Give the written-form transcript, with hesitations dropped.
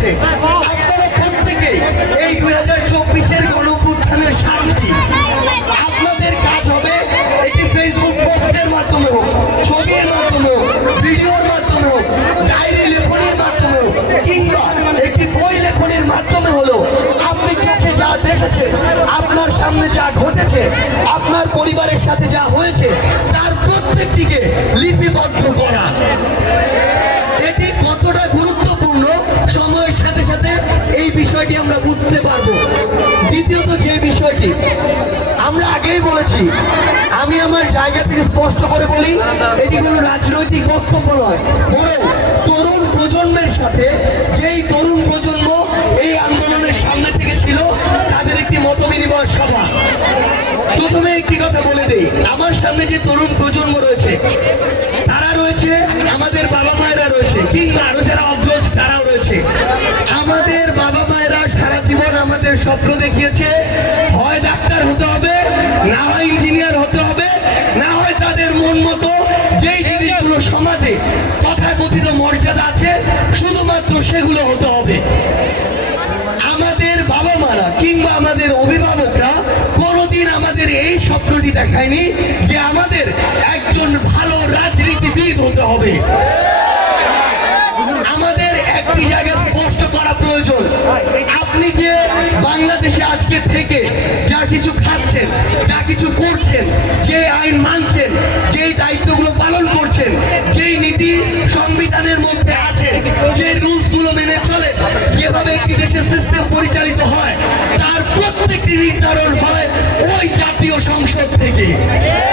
হচ্ছে। আপনারা প্রত্যেকে এই 2024-এর গণঅভ্যুত্থানের সাক্ষী। আপনাদের কাজ হবে একটি ফেসবুক পোস্টের মাধ্যমে হোক, ছবির মাধ্যমে হোক, ভিডিওর মাধ্যমে হোক, ডায়েরি লেখনের মাধ্যমে হোক, কিংবা একটি বই লেখনের মাধ্যমে হলো আপনি চোখে যা দেখেছেন, আপনার সামনে যা ঘটেছে, আপনার পরিবারের সাথে যা হয়েছে, তার প্রত্যেকটিকে লিপিবদ্ধ করা। এটি কতটা গুরুত্বপূর্ণ সময়ের সাথে সাথে এই বিষয়টি আমরা বুঝতে পারবো। দ্বিতীয়ত যে বিষয়টি আমরা আগেই বলেছি, আমি আমার জায়গা থেকে স্পষ্ট করে বলি, এটি কোনো রাজনৈতিক বক্তব্য নয়, বরং তরুণ প্রজন্মের সাথে যেই তরুণ প্রজন্ম এই আন্দোলনের সামনে থেকে ছিল, তাদের একটি মত বিনিময় সভা। প্রথমে একটি কথা বলে দেই, আমার সামনে যে তরুণ প্রজন্ম রয়েছে, তারা রয়েছে, আমাদের বাবা মায়েরা রয়েছে, কিংবা আরো যারা অগ্রজ তারাও রয়েছে। আমাদের বাবা মায়েরা সারা জীবন আমাদের স্বপ্ন দেখিয়েছে, হয় ডাক্তার হতে হবে, না হয় ইঞ্জিনিয়ার হতে হবে, না হয় তাদের মন মতো যেই জিনিসগুলো সমাজে তথাকথিত মর্যাদা আছে শুধুমাত্র সেগুলো হতে হবে। আমাদের বাবা মারা কিংবা আমাদের অভিভাবকরা কোনোদিন আমাদের এই স্বপ্নটি দেখায়নি যে আমাদের একজন ভালো রাজনীতিবিদ হতে হবে। আমাদের একটি জায়গা স্পষ্ট করা প্রয়োজন, আপনি যে বাংলাদেশে আজকে থেকে যা কিছু খাচ্ছেন, যা কিছু করছেন, যে আইন মানছেন, যেই দায়িত্বগুলো পালন করছেন, যেই নীতি সংবিধানের মধ্যে আছে, যে রুলস গুলো মেনে চলে, যেভাবে একটি দেশের সিস্টেম পরিচালিত হয়, তার প্রত্যেকটি নির্ধারণ